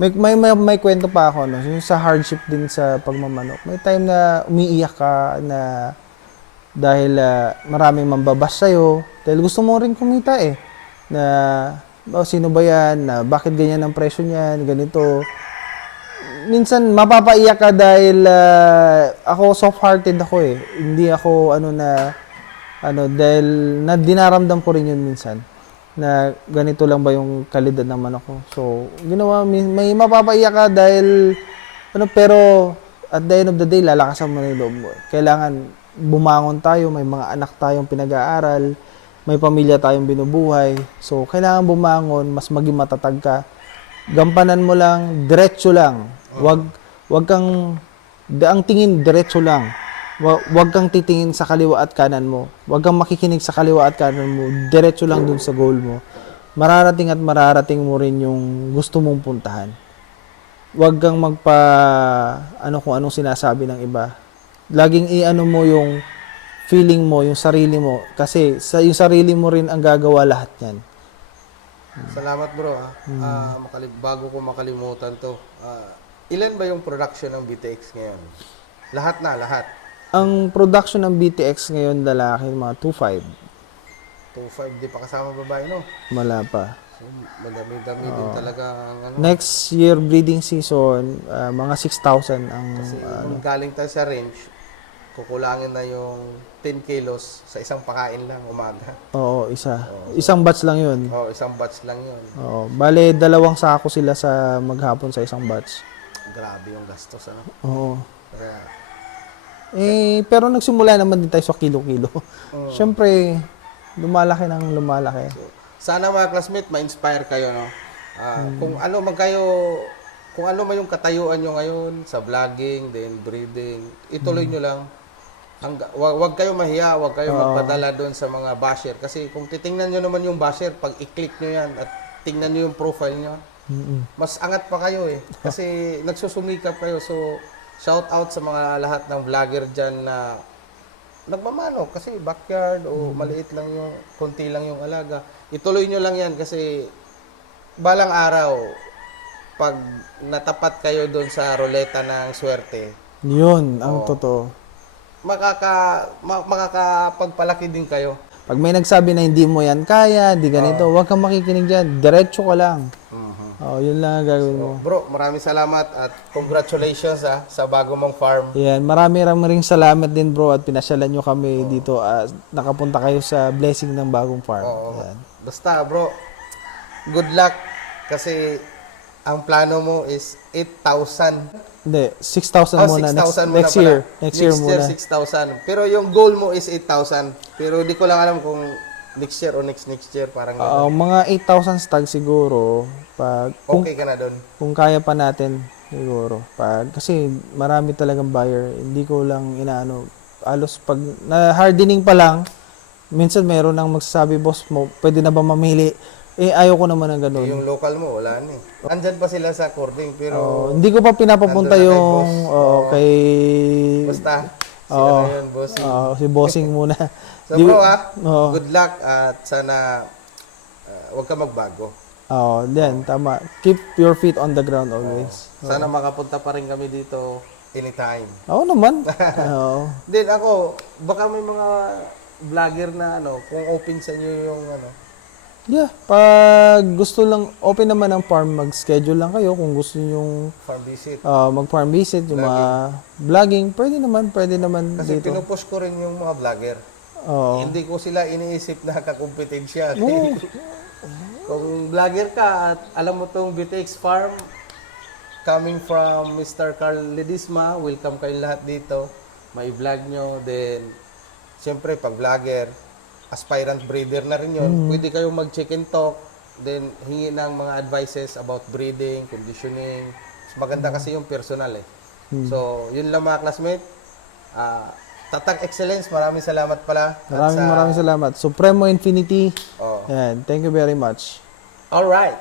May kwento pa ako, no? Yung sa hardship din sa pagmamanok. May time na umiiyak ka na dahil maraming mambabas sa'yo. Dahil gusto mo rin kumita eh. Na, oh, sino ba yan? Na, bakit ganyan ang presyo niyan? Ganito. Minsan, mapapaiyak ka dahil ako soft-hearted ako eh. Hindi ako dahil dinaramdam ko rin yun minsan na ganito lang ba yung kalidad ng manok ko. So, may mapapaiyak ka dahil, pero at the end of the day, lalakasan mo na yung loob mo. Kailangan bumangon tayo, may mga anak tayong pinag-aaral, may pamilya tayong binubuhay. So, kailangan bumangon, mas maging matatag ka. Gampanan mo lang, diretso lang. Wag kang, ang tingin, diretso lang. Wag kang titingin sa kaliwa at kanan mo. Wag kang makikinig sa kaliwa at kanan mo. Diretso lang dun sa goal mo. Mararating at mararating mo rin yung gusto mong puntahan. Wag kang kung anong sinasabi ng iba. Laging mo yung feeling mo, yung sarili mo. Kasi yung sarili mo rin ang gagawa lahat yan. Salamat bro. Bago ko makalimutan to. Ilan ba yung production ng BTX ngayon? Lahat. Ang production ng BTX ngayon, lalaki, mga 2.5. 2.5, di pa kasama babae, no? Wala pa. So, madami-dami din talaga ang Next year breeding season, mga 6,000 ang Kasi kung galing tayo sa range, kukulangin na yung 10 kilos sa isang pakain lang umaga. Oo, isang batch lang 'yun. Oo, isang batch lang yun. Oo, bale 2 sako sila sa maghapon sa isang batch. Grabe yung gastos, ano? Oo. Kaya, Pero nagsimula naman din tayo sa kilo-kilo. Siyempre, lumalaki. sana mga classmate, ma-inspire kayo, no? Kung ano man yung katayuan nyo ngayon sa vlogging, then breeding, ituloy nyo lang. Wag kayo mahiya, wag kayo magpadala doon sa mga basher. Kasi kung titingnan nyo naman yung basher, pag i-click nyo yan at tingnan nyo yung profile nyo, mas angat pa kayo eh. Kasi nagsusumikap kayo. So, shout out sa mga lahat ng vlogger dyan na nagmamano kasi backyard o maliit lang yung, konti lang yung alaga. Ituloy nyo lang yan kasi balang araw, pag natapat kayo doon sa ruleta ng swerte, Yun, ang totoo. makakapagpalaki din kayo. Pag may nagsabi na hindi mo yan kaya, di ganito, huwag kang makikinig dyan. Diretso ka lang. Yun lang ang gagawin mo. Bro, maraming salamat at congratulations sa bago mong farm. Yan, maraming salamat din bro at pinasyalan nyo kami dito. Nakapunta kayo sa blessing ng bagong farm. Yan. Basta bro, good luck kasi ang plano mo is 8,000. Hindi, 6,000 muna. 6,000 muna Next year. pala. Next year muna. 6,000. Pero yung goal mo is 8,000. Pero di ko lang alam kung next year o next year parang Mga 8,000 stag siguro. okay ka na doon. Kung kaya pa natin siguro. Kasi marami talagang buyer. Hindi ko lang alos pag na-hardening pa lang, minsan meron nang magsasabi, boss mo, pwede na ba mamili? Ayaw ko naman ng ganun. Yung local mo, wala na eh. Andyan pa sila sa cording, pero Hindi ko pa pinapapunta nandun na yung kay... basta, sila na yun, bossing. Si bossing muna. So bro good luck at sana huwag ka magbago. Then, tama. Keep your feet on the ground always. Sana makapunta pa rin kami dito anytime. Oo naman. Then ako, baka may mga vlogger na kung open sa inyo yung Yeah, pag gusto lang, open naman ang farm, mag-schedule lang kayo kung gusto niyo farm visit. mag-farm visit, yung mga vlogging, pwede naman Kasi dito. pinupush ko rin yung mga vlogger. Hindi ko sila iniisip na kakompetensya. Kung vlogger ka at alam mo tong BTX Farm, coming from Mr. Carl Ledisma, welcome kayo lahat dito. May vlog nyo, then siyempre pag vlogger, aspirant breeder na rin yun. Pwede kayong mag-chicken talk, then hingi ng mga advices about breeding, conditioning. Maganda kasi yung personal eh. So, yun lang mga classmate. Tatag Excellence, maraming salamat pala. Maraming salamat. Supremo Infinity. Yan, thank you very much. Alright.